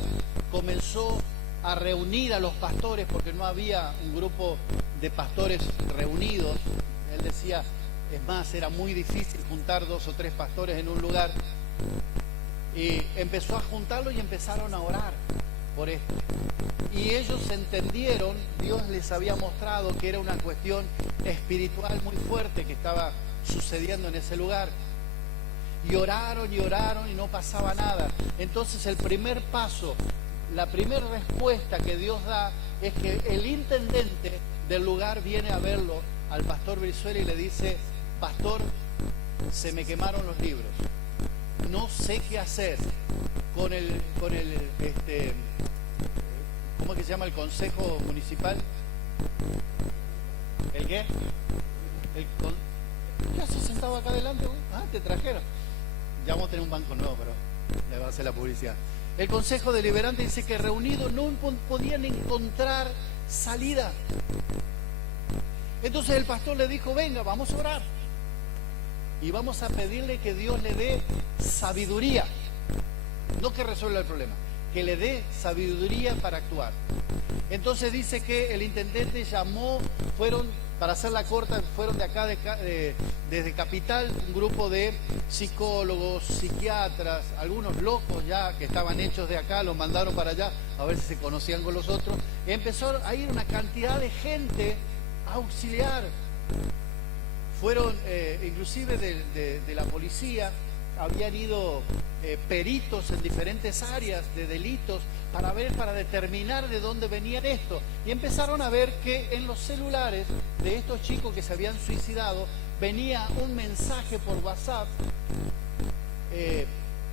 comenzó a reunir a los pastores, porque no había un grupo de pastores reunidos. Él decía, es más, era muy difícil juntar 2 o 3 pastores en un lugar. Y empezó a juntarlos y empezaron a orar por esto. Y ellos entendieron, Dios les había mostrado que era una cuestión espiritual muy fuerte que estaba sucediendo en ese lugar. Y oraron y no pasaba nada. Entonces el primer paso, la primera respuesta que Dios da es que el intendente del lugar viene a verlo al pastor Brizuela y le dice, pastor, se me quemaron los libros, no sé qué hacer con el ¿cómo es que se llama el consejo municipal? ¿El qué? ¿Qué haces sentado acá adelante? Ah, te trajeron. Ya vamos a tener un banco nuevo, pero le va a hacer la publicidad. El consejo deliberante dice que reunidos no podían encontrar salida. Entonces el pastor le dijo, venga, vamos a orar. Y vamos a pedirle que Dios le dé sabiduría. No que resuelva el problema, que le dé sabiduría para actuar. Entonces dice que el intendente llamó, para hacerla corta, fueron de acá, desde Capital, un grupo de psicólogos, psiquiatras, algunos locos ya que estaban hechos de acá, los mandaron para allá a ver si se conocían con los otros. Empezó a ir una cantidad de gente a auxiliar. Fueron inclusive de la policía, habían ido peritos en diferentes áreas de delitos para determinar de dónde venían esto. Y empezaron a ver que en los celulares de estos chicos que se habían suicidado venía un mensaje por WhatsApp,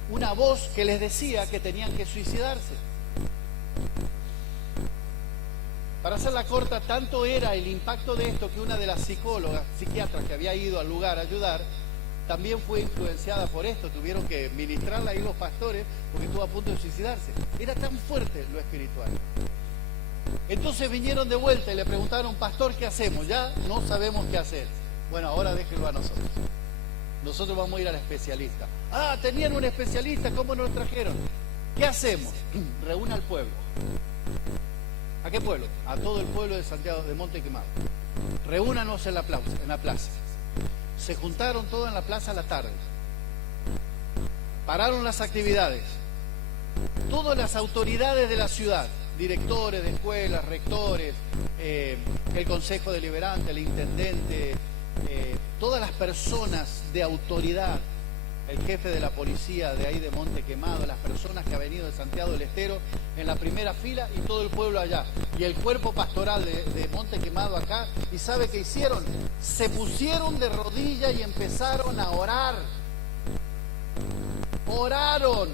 una voz que les decía que tenían que suicidarse. Para hacerla corta, tanto era el impacto de esto que una de las psiquiatras que había ido al lugar a ayudar, también fue influenciada por esto. Tuvieron que ministrarla ahí los pastores porque estuvo a punto de suicidarse. Era tan fuerte lo espiritual. Entonces vinieron de vuelta y le preguntaron, pastor, ¿qué hacemos? Ya no sabemos qué hacer. Bueno, ahora déjenlo a nosotros. Nosotros vamos a ir al especialista. Ah, tenían un especialista, ¿cómo nos lo trajeron? ¿Qué hacemos? Reúna al pueblo. ¿A qué pueblo? A todo el pueblo de Santiago de Monte Quemado. Reúnanos en la plaza. Se juntaron todos en la plaza a la tarde. Pararon las actividades. Todas las autoridades de la ciudad, directores de escuelas, rectores, el consejo deliberante, el intendente, todas las personas de autoridad, el jefe de la policía de ahí de Monte Quemado, las personas que han venido de Santiago del Estero en la primera fila y todo el pueblo allá. Y el cuerpo pastoral de Monte Quemado acá. ¿Y sabe qué hicieron? Se pusieron de rodillas y empezaron a orar. Oraron.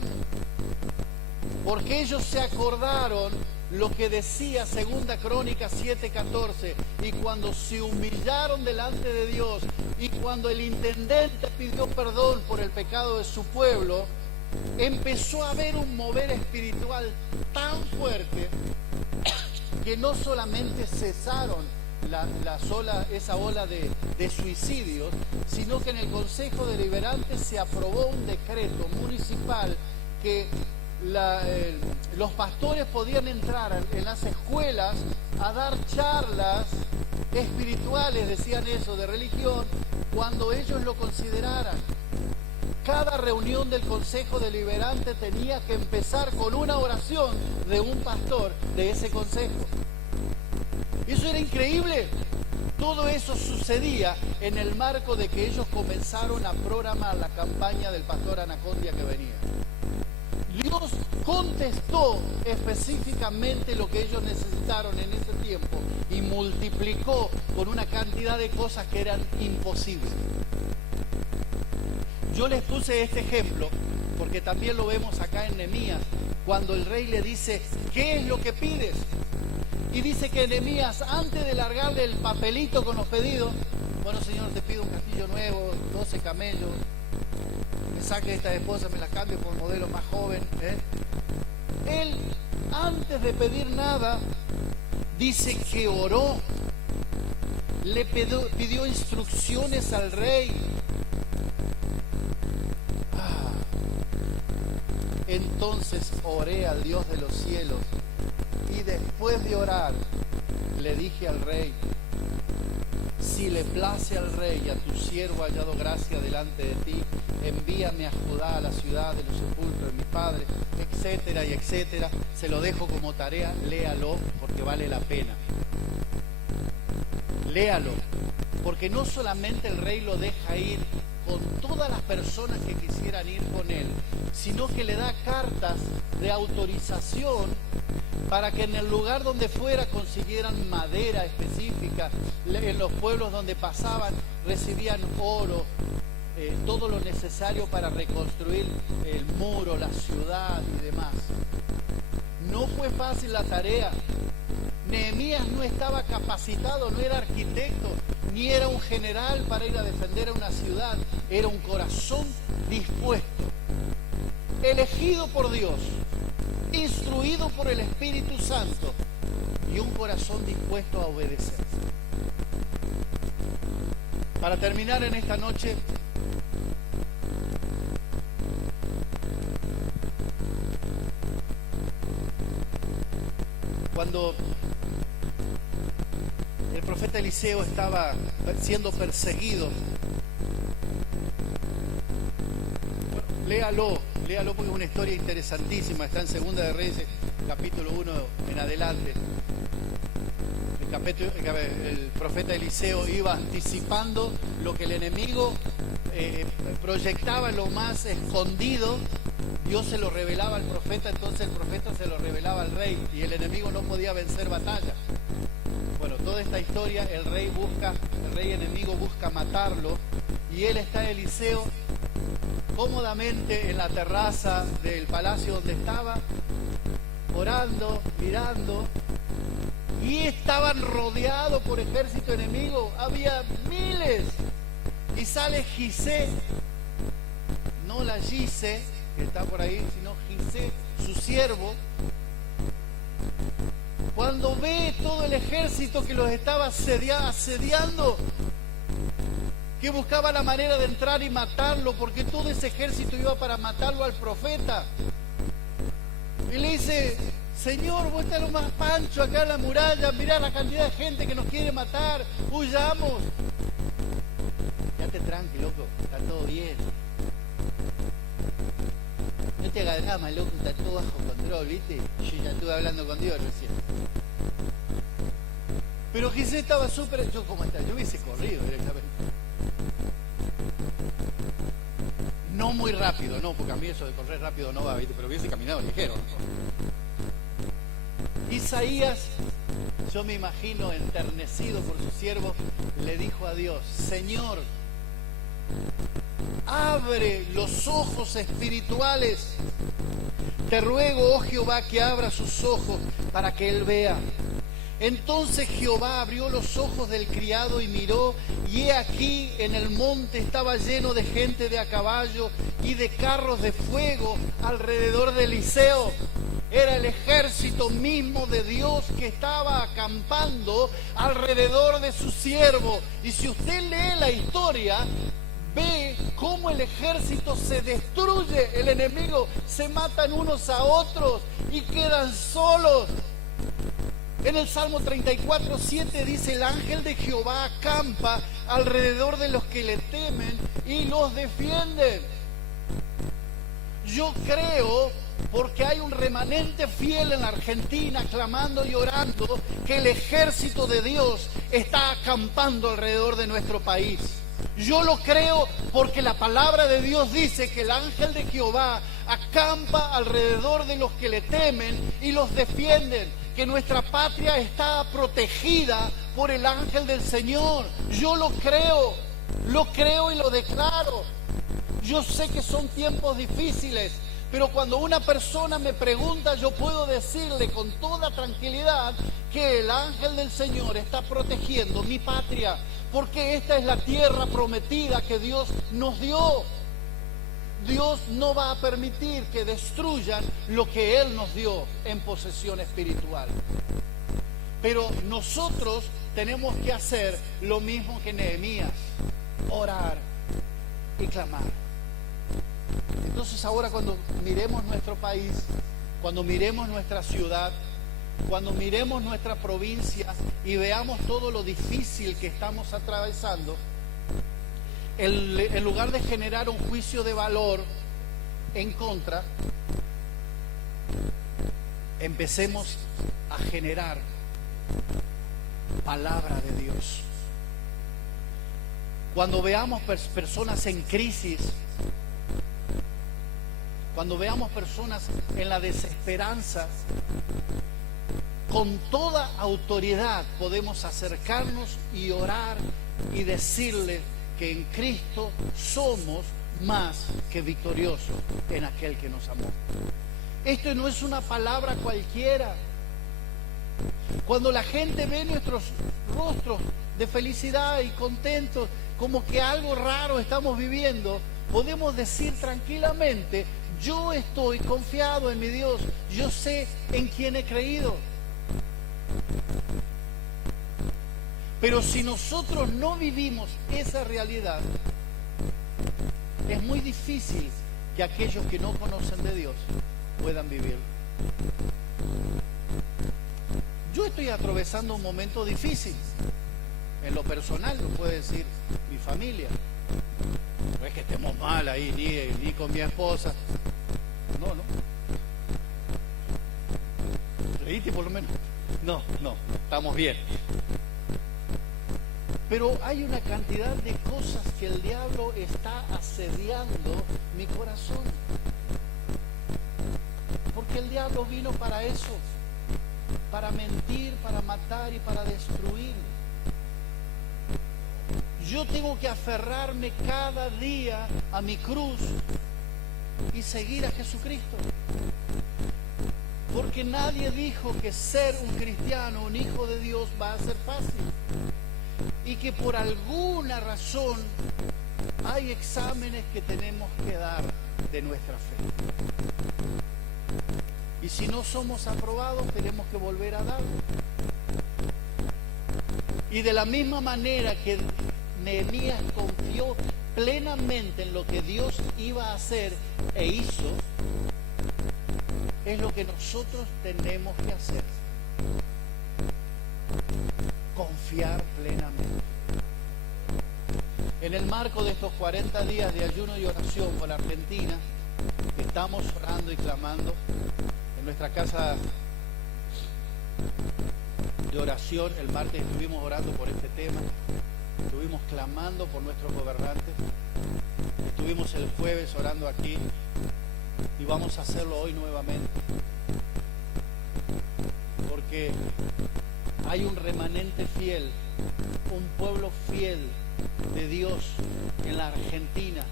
Porque ellos se acordaron lo que decía 2 Crónicas 7:14, y cuando se humillaron delante de Dios y cuando el intendente pidió perdón por el pecado de su pueblo, empezó a haber un mover espiritual tan fuerte que no solamente cesaron esa ola de suicidios, sino que en el Consejo Deliberante se aprobó un decreto municipal que los pastores podían entrar en las escuelas a dar charlas espirituales, decían eso, de religión, cuando ellos lo consideraran. Cada reunión del Consejo Deliberante tenía que empezar con una oración de un pastor de ese consejo. Eso era increíble. Todo eso sucedía en el marco de que ellos comenzaron a programar la campaña del pastor Anacondia que venía. Dios contestó específicamente lo que ellos necesitaron en ese tiempo y multiplicó con una cantidad de cosas que eran imposibles. Yo les puse este ejemplo porque también lo vemos acá en Nehemías, cuando el rey le dice, ¿qué es lo que pides? Y dice que Nehemías, antes de largarle el papelito con los pedidos, bueno, señor, te pido un castillo nuevo, 12 camellos, me saque esta esposa, me la cambio por un modelo más joven. Él, antes de pedir nada, dice que oró, le pidió instrucciones al rey. Entonces oré al Dios de los cielos y después de orar le dije al rey, si le place al rey y a tu siervo hallado gracia delante de ti, envíame a Judá, a la ciudad de los sepulcros de mi padre, etcétera y etcétera. Se lo dejo como tarea, léalo porque vale la pena. Léalo, porque no solamente el rey lo deja ir con todas las personas que quisieran ir con él, sino que le da cartas de autorización para que en el lugar donde fuera consiguieran madera específica, en los pueblos donde pasaban recibían oro, todo lo necesario para reconstruir el muro, la ciudad y demás. No fue fácil la tarea. Nehemías no estaba capacitado, no era arquitecto, ni era un general para ir a defender a una ciudad. Era un corazón dispuesto, elegido por Dios, instruido por el Espíritu Santo y un corazón dispuesto a obedecer. Para terminar en esta noche, cuando el profeta Eliseo estaba siendo perseguido, léalo porque es una historia interesantísima, está en Segunda de Reyes, capítulo 1 en adelante. El profeta Eliseo iba anticipando lo que el enemigo proyectaba en lo más escondido. Dios se lo revelaba al profeta, entonces el profeta se lo revelaba al rey y el enemigo no podía vencer batalla. Bueno, toda esta historia, el rey enemigo busca matarlo y él está Eliseo cómodamente en la terraza del palacio donde estaba, orando, mirando, y estaban rodeados por ejército enemigo, había miles, y sale Gisé, no la Gise, que está por ahí, sino Gisé, su siervo. Cuando ve todo el ejército que los estaba asediando, que buscaba la manera de entrar y matarlo, porque todo ese ejército iba para matarlo al profeta, y le dice, Señor, vos estás lo más pancho acá en la muralla, mirá la cantidad de gente que nos quiere matar, huyamos. Quédate tranqui, loco, está todo bien. No te hagas drama, loco, está todo bajo control, ¿viste? Yo ya estuve hablando con Dios recién. Pero Gisé estaba súper... Yo, ¿cómo está? Yo hubiese corrido directamente. No muy rápido, no, porque a mí eso de correr rápido no va, ¿viste? Pero hubiese caminado ligero, ¿no? Isaías, yo me imagino enternecido por su siervo, le dijo a Dios, Señor, abre los ojos espirituales. Te ruego, oh Jehová, que abra sus ojos para que él vea. Entonces Jehová abrió los ojos del criado y miró, y he aquí en el monte estaba lleno de gente de a caballo y de carros de fuego alrededor de Eliseo. Era el ejército mismo de Dios que estaba acampando alrededor de su siervo. Y si usted lee la historia, ve cómo el ejército se destruye, el enemigo se matan unos a otros y quedan solos. En el Salmo 34:7 dice, el ángel de Jehová acampa alrededor de los que le temen y los defienden. Yo creo porque hay un remanente fiel en la Argentina clamando y orando que el ejército de Dios está acampando alrededor de nuestro país. Yo lo creo porque la palabra de Dios dice que el ángel de Jehová acampa alrededor de los que le temen y los defienden, que nuestra patria está protegida por el ángel del Señor. Yo lo creo y lo declaro. Yo sé que son tiempos difíciles, pero cuando una persona me pregunta, yo puedo decirle con toda tranquilidad que el ángel del Señor está protegiendo mi patria, porque esta es la tierra prometida que Dios nos dio. Dios no va a permitir que destruyan lo que Él nos dio en posesión espiritual. Pero nosotros tenemos que hacer lo mismo que Nehemías: orar y clamar. Entonces ahora, cuando miremos nuestro país, cuando miremos nuestra ciudad, cuando miremos nuestra provincia y veamos todo lo difícil que estamos atravesando, en lugar de generar un juicio de valor en contra, empecemos a generar palabra de Dios. Cuando veamos personas en crisis, cuando veamos personas en la desesperanza, con toda autoridad podemos acercarnos y orar y decirle que en Cristo somos más que victoriosos en aquel que nos amó. Esto no es una palabra cualquiera. Cuando la gente ve nuestros rostros de felicidad y contentos, como que algo raro estamos viviendo, podemos decir tranquilamente: yo estoy confiado en mi Dios, yo sé en quién he creído. Pero si nosotros no vivimos esa realidad, es muy difícil que aquellos que no conocen de Dios puedan vivir. Yo estoy atravesando un momento difícil. En lo personal, lo puede decir mi familia. No es que estemos mal ahí, ni con mi esposa. No. ¿Reíste por lo menos? No, estamos bien. Pero hay una cantidad de cosas que el diablo está asediando mi corazón. Porque el diablo vino para eso, para mentir, para matar y para destruir. Yo tengo que aferrarme cada día a mi cruz y seguir a Jesucristo. Porque nadie dijo que ser un cristiano, un hijo de Dios, va a ser fácil. Y que por alguna razón hay exámenes que tenemos que dar de nuestra fe. Y si no somos aprobados, tenemos que volver a darlo. Y de la misma manera que Nehemías confió plenamente en lo que Dios iba a hacer e hizo, es lo que nosotros tenemos que hacer. Confiar plenamente. En el marco de estos 40 días de ayuno y oración por la Argentina, estamos orando y clamando. En nuestra casa de oración, el martes estuvimos orando por este tema, estuvimos clamando por nuestros gobernantes, estuvimos el jueves orando aquí y vamos a hacerlo hoy nuevamente, porque hay un remanente fiel, un pueblo fiel de Dios en la Argentina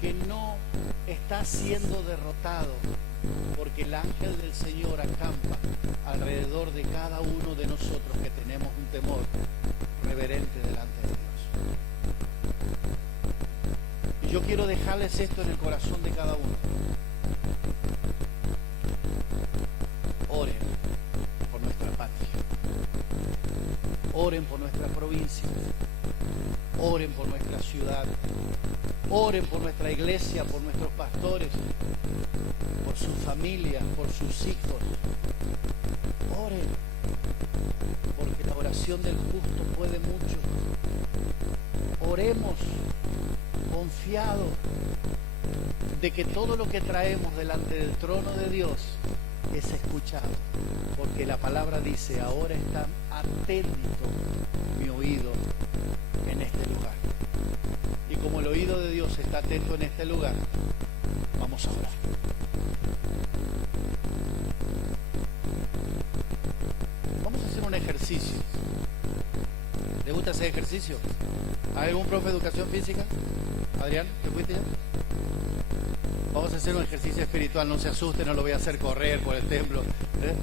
que no está siendo derrotado, porque el ángel del Señor acampa alrededor de cada uno de nosotros que tenemos un temor reverente delante de Dios. Y yo quiero dejarles esto en el corazón de cada uno. Oren por nuestra patria. Oren por nuestra provincia. Oren por nuestra ciudad. Oren por nuestra iglesia, por nuestros pastores, por sus familias, por sus hijos. Oren, porque la oración del justo puede mucho. Oremos confiados de que todo lo que traemos delante del trono de Dios es escuchado, porque la palabra dice: ahora está atento mi oído en este lugar. Y como el oído de Dios está atento en este lugar, vamos a orar. Vamos a hacer un ejercicio. ¿Le gusta hacer ejercicio? ¿Hay algún profe de educación física? Adrián, ¿te fuiste ya? Vamos a hacer un ejercicio espiritual, no se asusten, no lo voy a hacer correr por el templo, ¿eh?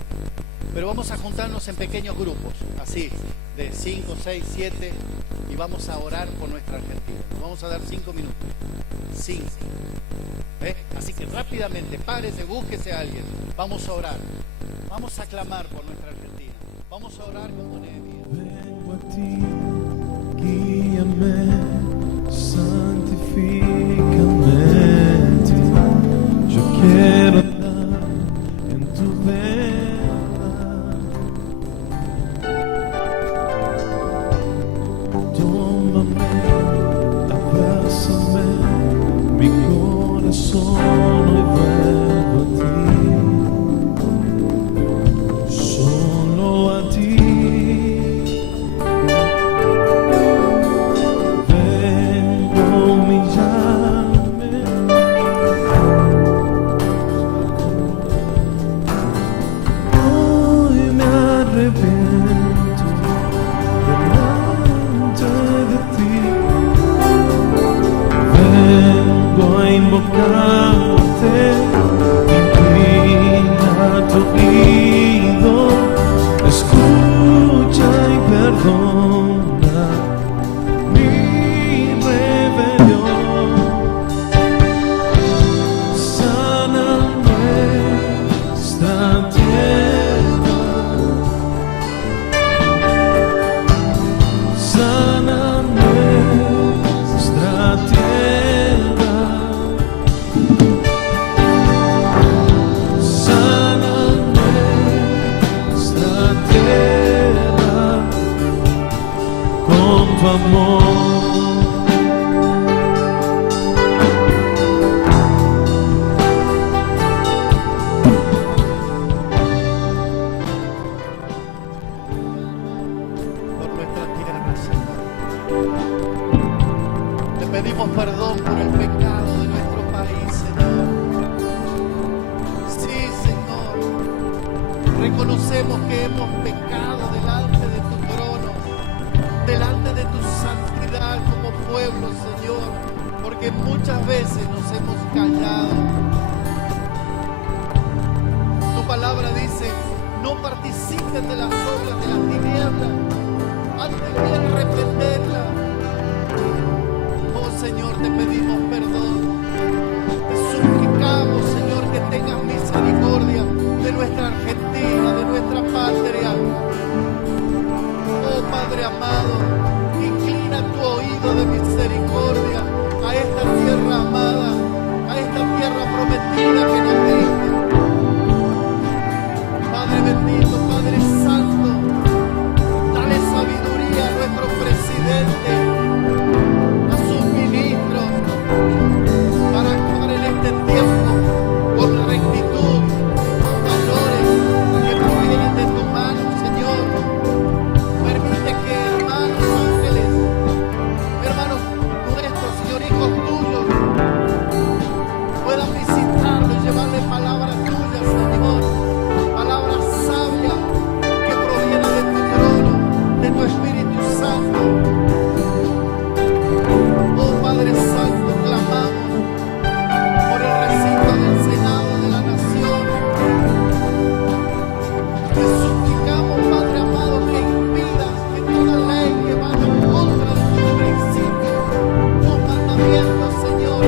Pero vamos a juntarnos en pequeños grupos, así, de 5, 6, 7, y vamos a orar por nuestra Argentina. Nos vamos a dar 5 minutos. 5. ¿Eh? Así que rápidamente, párese, búsquese a alguien. Vamos a orar. Vamos a clamar por nuestra Argentina. Vamos a orar como Nehemías. Vengo a ti, guíame, santifícame en ti. Yo quiero andar en tu verdad. Tómame, abrázame, mi corazón hoy vuelvo a ti. Solo a ti. Escucha y perdona mi rebelión. Sana nuestra tierra. Sana nuestra tierra. Sana nuestra tierra con tu amor. Por nuestra tierra, Señor. Te pedimos perdón por el pecado de nuestro país, Señor. Sí, Señor. Reconocemos que hemos pecado delante de tu trono, delante de tu santidad como pueblo, Señor, porque muchas veces nos hemos callado. Tu palabra dice: no participen de las obras de las tinieblas, antes bien reprenderlas. Oh Señor, te pedimos perdón. Te suplicamos, Señor, que tengas misericordia de nuestra Argentina, de nuestra patria. Oh Padre amado, inclina tu oído de misericordia a esta tierra amada, a esta tierra prometida que nos diste. Padre bendito, Padre santo, dale sabiduría a nuestro presidente, a sus ministros, para actuar en este tiempo con rectitud, con valores que provienen de tu mano, Señor. Permite que hermanos ángeles, hermanos nuestros, Señor, hijos tuyos, puedan visitarlo y llevarle palabras tuyas, Señor. Palabras sabias que provienen de tu trono, de tu Espíritu Santo. Oh Padre Santo, clamamos por el recinto del Senado de la Nación. Te suplicamos, Padre amado, que impidas que toda ley que vaya en contra de tus principios, tus mandamientos, Señor,